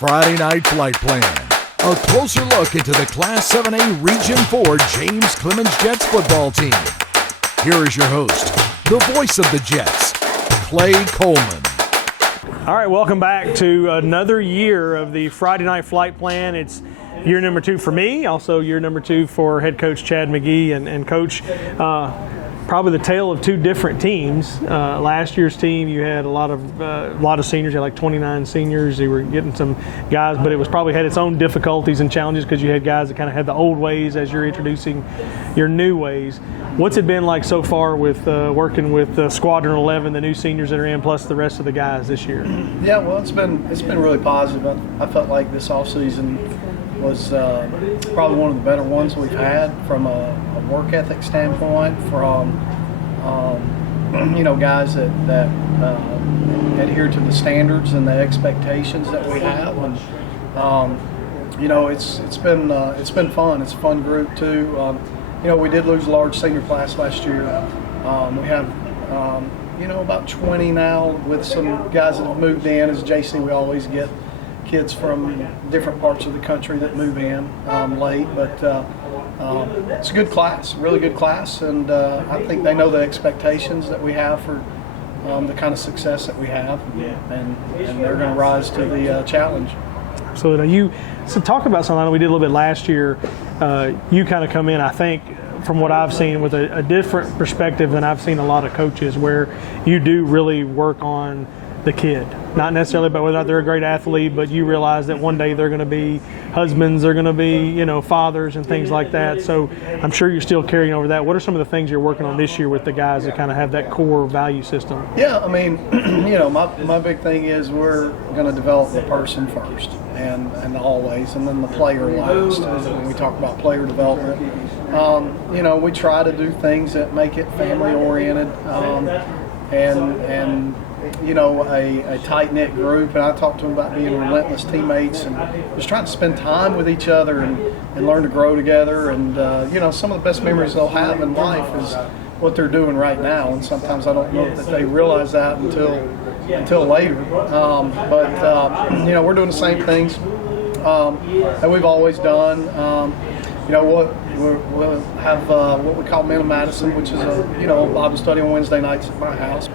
Friday Night Flight Plan. A closer look into the Class 7A Region 4 James Clemens Jets football team. Here is your host, the voice of the Jets, Clay Coleman. All right, welcome back to another year of the Friday Night Flight Plan. It's year number 2 for me, also year number 2 for head coach Chad McGee and coach. Probably the tale of two different teams. Last year's team, you had a lot of seniors. You had like 29 seniors. You were getting some guys, but it was probably had its own difficulties and challenges because you had guys that kind of had the old ways as you're introducing your new ways. What's it been like so far with working with Squadron 11, the new seniors that are in, plus the rest of the guys this year? Yeah, well, it's been really positive. I felt like this offseason was probably one of the better ones we've had from a work ethic standpoint, from guys that adhere to the standards and the expectations that we have, and it's been fun. It's a fun group too. We did lose a large senior class last year. We have about 20 now with some guys that have moved in. As JC, we always get kids from different parts of the country that move in late, but it's a good class, really good class, and I think they know the expectations that we have for the kind of success that we have, and they're going to rise to the challenge. So talk about something we did a little bit last year. You kind of come in, I think, from what I've seen, with a different perspective than I've seen a lot of coaches, where you do really work on the kid, not necessarily about whether or not they're a great athlete, but you realize that one day they're going to be husbands, they're going to be, fathers and things like that. So I'm sure you're still carrying over that. What are some of the things you're working on this year with the guys that kind of have that core value system? Yeah, I mean, my big thing is we're going to develop the person first and always, and then the player last. When we talk about player development, we try to do things that make it family oriented, and a tight-knit group, and I talked to them about being relentless teammates and just trying to spend time with each other and learn to grow together. And, some of the best memories they'll have in life is what they're doing right now, and sometimes I don't know that they realize that until later. We're doing the same things that we've always done. We'll have what we call Men of Madison, which is a Bible study on Wednesday nights at my house.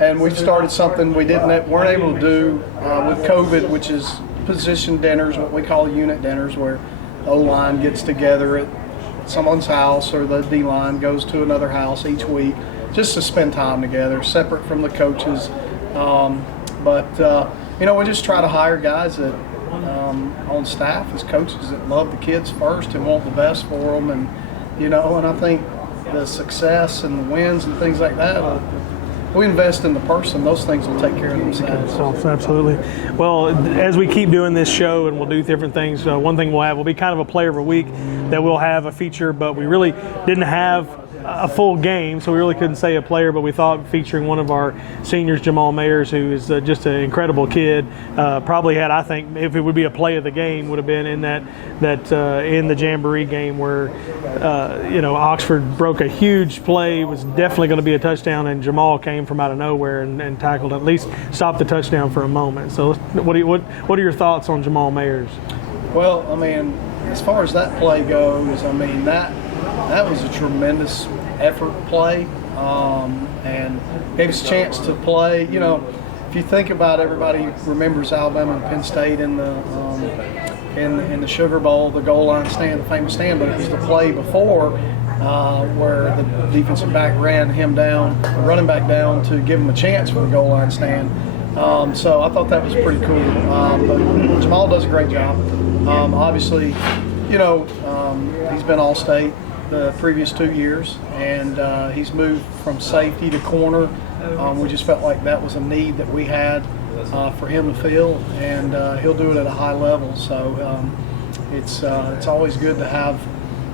And we've started something we weren't able to do with COVID, which is position dinners, what we call unit dinners, where the O-line gets together at someone's house or the D-line goes to another house each week just to spend time together, separate from the coaches. We just try to hire guys that on staff as coaches that love the kids first and want the best for them, and I think the success and the wins and things like that, we invest in the person, those things will take care of themselves. Absolutely. Well, as we keep doing this show and we'll do different things, one thing we'll have will be kind of a player of a week that we'll have a feature, but we really didn't have a full game, so we really couldn't say a player, but we thought featuring one of our seniors, Jamal Mayers, who is just an incredible kid, probably had, I think, if it would be a play of the game, would have been in that in the Jamboree game where Oxford broke a huge play, was definitely going to be a touchdown, and Jamal came from out of nowhere and tackled, at least stopped the touchdown for a moment. So what are your thoughts on Jamal Mayers? Well, I mean, as far as that play goes, I mean, that was a tremendous effort play, and gave us a chance to play. If you think about it, everybody remembers Alabama and Penn State in the Sugar Bowl, the goal line stand, the famous stand, but it was the play before where the defensive back ran him down, the running back down, to give him a chance for the goal line stand. So I thought that was pretty cool. But Jamal does a great job. Obviously, he's been All-State the previous 2 years, and he's moved from safety to corner. We just felt like that was a need that we had for him to fill, and he'll do it at a high level. So it's always good to have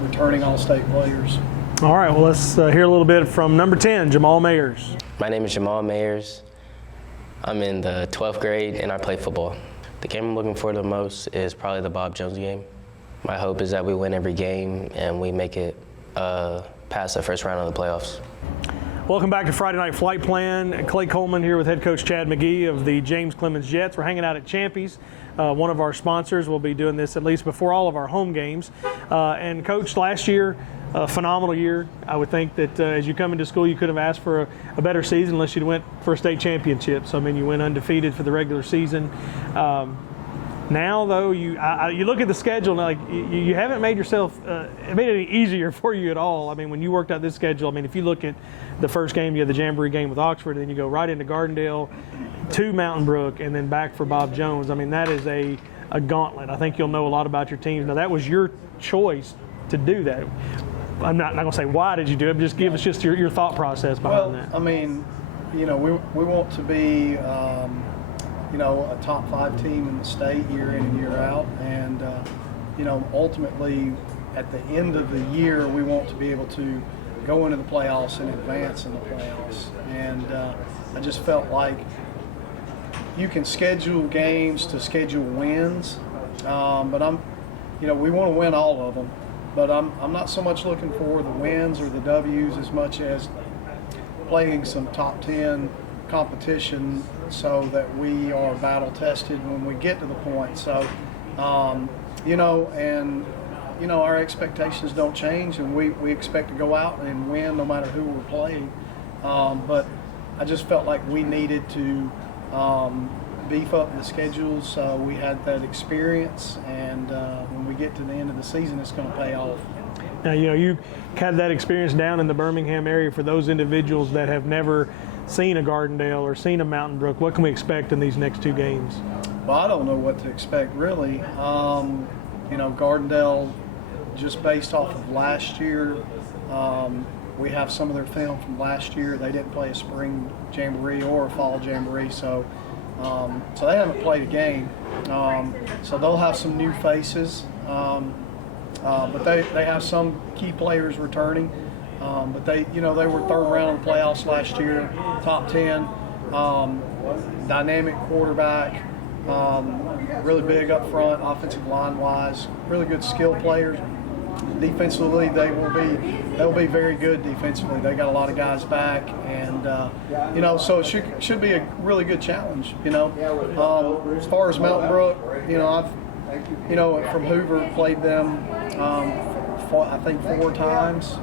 returning All-State players. All right, well, let's hear a little bit from number 10, Jamal Mayers. My name is Jamal Mayers. I'm in the 12th grade, and I play football. The game I'm looking for the most is probably the Bob Jones game. My hope is that we win every game and we make it past the first round of the playoffs. Welcome back to Friday Night Flight Plan. Clay Coleman here with head coach Chad McGee of the James Clemens Jets. We're hanging out at Champy's. one of our sponsors. We'll be doing this at least before all of our home games. And Coach, last year, a phenomenal year. I would think that as you come into school, you could have asked for a better season unless you'd went for a state championship. So, I mean, you went undefeated for the regular season. Now, though, you look at the schedule, and like you haven't made yourself it made it any easier for you at all. I mean, when you worked out this schedule, I mean, if you look at the first game, you had the Jamboree game with Oxford, and then you go right into Gardendale, to Mountain Brook, and then back for Bob Jones. I mean, that is a gauntlet. I think you'll know a lot about your teams. Now, that was your choice to do that. I'm not going to say why did you do it, but just give us just your thought process behind that. I mean, you know, we want to be you know, a top 5 team in the state year in and year out. And, you know, ultimately at the end of the year, we want to be able to go into the playoffs and advance in the playoffs. And I just felt like you can schedule games to schedule wins, but you know, we want to win all of them. But I'm not so much looking for the wins or the W's as much as playing some top 10 competition so that we are battle tested when we get to the point. So, you know, and you know, our expectations don't change, and we expect to go out and win no matter who we're playing. But I just felt like we needed to beef up the schedule so we had that experience, and when we get to the end of the season, it's going to pay off. Now, you know, you had that experience down in the Birmingham area. For those individuals that have never seen a Gardendale or seen a Mountain Brook, what can we expect in these next 2 games? Well, I don't know what to expect, really. You know, Gardendale, just based off of last year, we have some of their film from last year. They didn't play a spring jamboree or a fall jamboree, so they haven't played a game. So they'll have some new faces, but they have some key players returning. But they were third round in the playoffs last year, top 10, dynamic quarterback, really big up front, offensive line wise, really good skill players. Defensively, they'll be very good defensively. They got a lot of guys back, and you know, so it should be a really good challenge. You know, as far as Mountain Brook, you know, I've from Hoover played them. I think 4 times.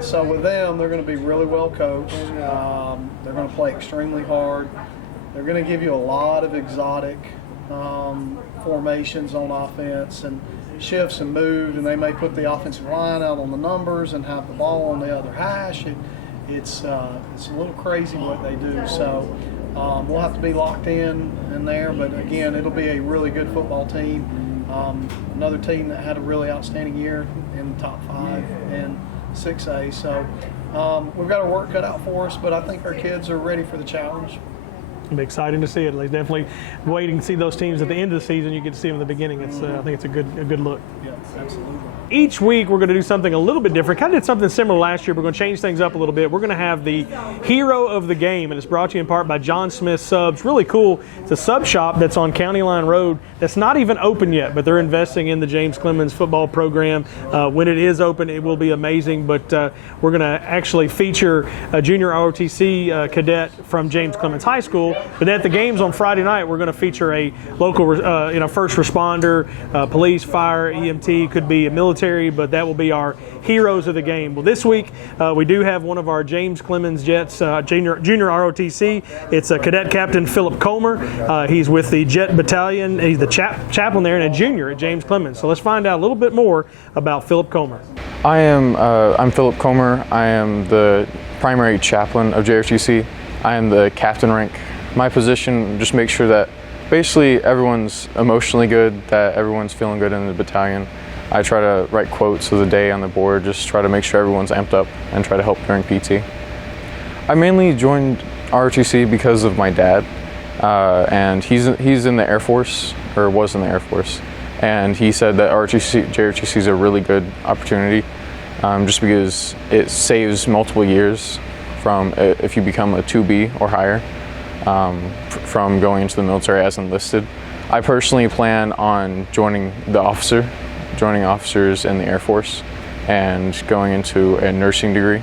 So with them, they're going to be really well coached. They're going to play extremely hard. They're going to give you a lot of exotic formations on offense and shifts and moves, and they may put the offensive line out on the numbers and have the ball on the other hash. It's a little crazy what they do. So we'll have to be locked in there. But again, it'll be a really good football team. Another team that had a really outstanding year in the top 5 and 6A. So we've got our work cut out for us, but I think our kids are ready for the challenge. It'll be exciting to see it. Like, definitely waiting to see those teams at the end of the season. You get to see them in the beginning. It's I think it's a good look. Yeah, absolutely. Each week we're going to do something a little bit different. Kind of did something similar last year. We're going to change things up a little bit. We're going to have the hero of the game, and it's brought to you in part by John Smith Subs. Really cool. It's a sub shop that's on County Line Road that's not even open yet, but they're investing in the James Clemens football program. When it is open, it will be amazing. But we're going to actually feature a junior ROTC cadet from James Clemens High School. But at the games on Friday night, we're going to feature a local, first responder, police, fire, EMT, could be a military, but that will be our heroes of the game. Well, this week we do have one of our James Clemens Jets junior ROTC. It's Cadet Captain Philip Comer. He's with the Jet Battalion. He's the chaplain there and a junior at James Clemens. So let's find out a little bit more about Philip Comer. I'm Philip Comer. I am the primary chaplain of JRTC. I am the captain rank. My position, just make sure that basically everyone's emotionally good, that everyone's feeling good in the battalion. I try to write quotes of the day on the board, just try to make sure everyone's amped up and try to help during PT. I mainly joined ROTC because of my dad, and he's in the Air Force, or was in the Air Force, and he said that JRTC is a really good opportunity, just because it saves multiple years from if you become a 2B or higher, from going into the military as enlisted. I personally plan on joining officers in the Air Force and going into a nursing degree.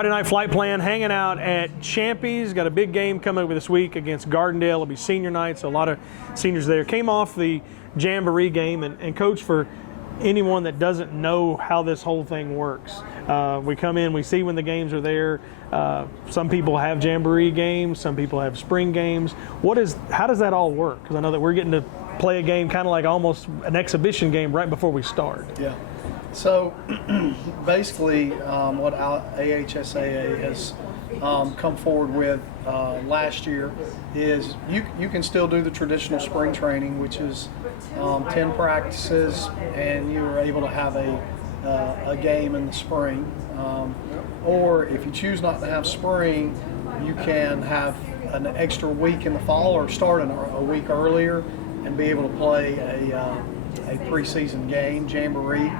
Friday Night Flight Plan hanging out at Champy's. Got a big game coming up this week against Gardendale. It'll be senior night, so a lot of seniors there. Came off the Jamboree game, and Coach, for anyone that doesn't know how this whole thing works, we come in, we see when the games are there. Some people have Jamboree games, some people have spring games. How does that all work? Because I know that we're getting to play a game kind of like almost an exhibition game right before we start. Yeah. So basically, what AHSAA has come forward with last year is you can still do the traditional spring training, which is 10 practices, and you are able to have a game in the spring. Or if you choose not to have spring, you can have an extra week in the fall or start a week earlier and be able to play a preseason game, Jamboree,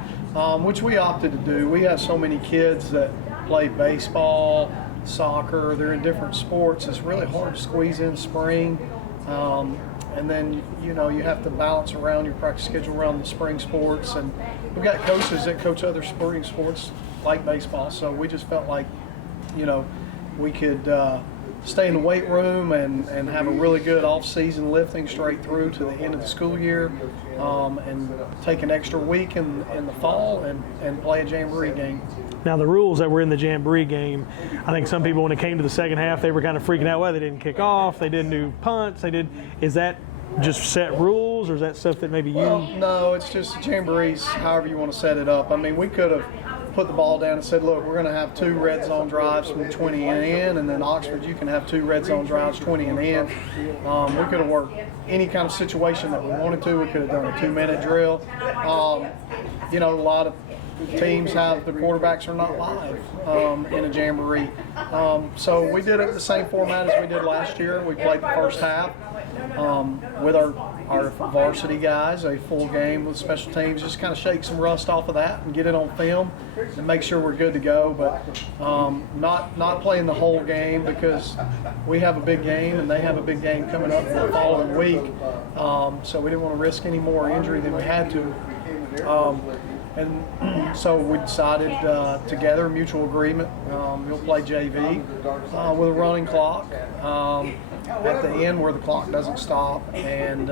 which we opted to do. We have so many kids that play baseball, soccer, they're in different sports. It's really hard to squeeze in spring. And then, you have to balance around your practice schedule around the spring sports. And we've got coaches that coach other spring sports like baseball. So we just felt like, we could stay in the weight room and have a really good off-season lifting straight through to the end of the school year, and take an extra week in the fall and play a Jamboree game. Now, the rules that were in the Jamboree game, I think some people, when it came to the second half, they were kind of freaking out. Well, they didn't kick off, they didn't do punts, is that just set rules, or is that stuff that maybe you? Well, no, it's just Jamborees, however you want to set it up. I mean, we could have put the ball down and said, look, we're going to have 2 red zone drives from 20 and in, and then Oxford, you can have 2 red zone drives 20 and in. We could have worked any kind of situation that we wanted to. We could have done a 2-minute drill. A lot of teams have the quarterbacks are not live in a Jamboree. So we did it the same format as we did last year. We played the first half with our varsity guys, a full game with special teams, just kind of shake some rust off of that and get it on film and make sure we're good to go. But not playing the whole game because we have a big game and they have a big game coming up the following week. So we didn't want to risk any more injury than we had to. And so we decided together, mutual agreement, we'll play JV with a running clock at the end where the clock doesn't stop, and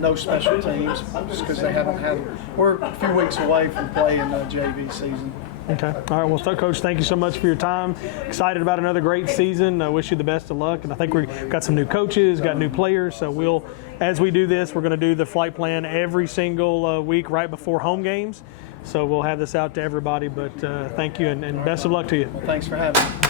no special teams just because they haven't had. We're a few weeks away from playing the JV season. Okay. All right. Well, Coach, thank you so much for your time. Excited about another great season. I wish you the best of luck. And I think we've got some new coaches, got new players. So as we do this, we're going to do the flight plan every single week right before home games. So we'll have this out to everybody. But thank you and best of luck to you. Well, thanks for having me.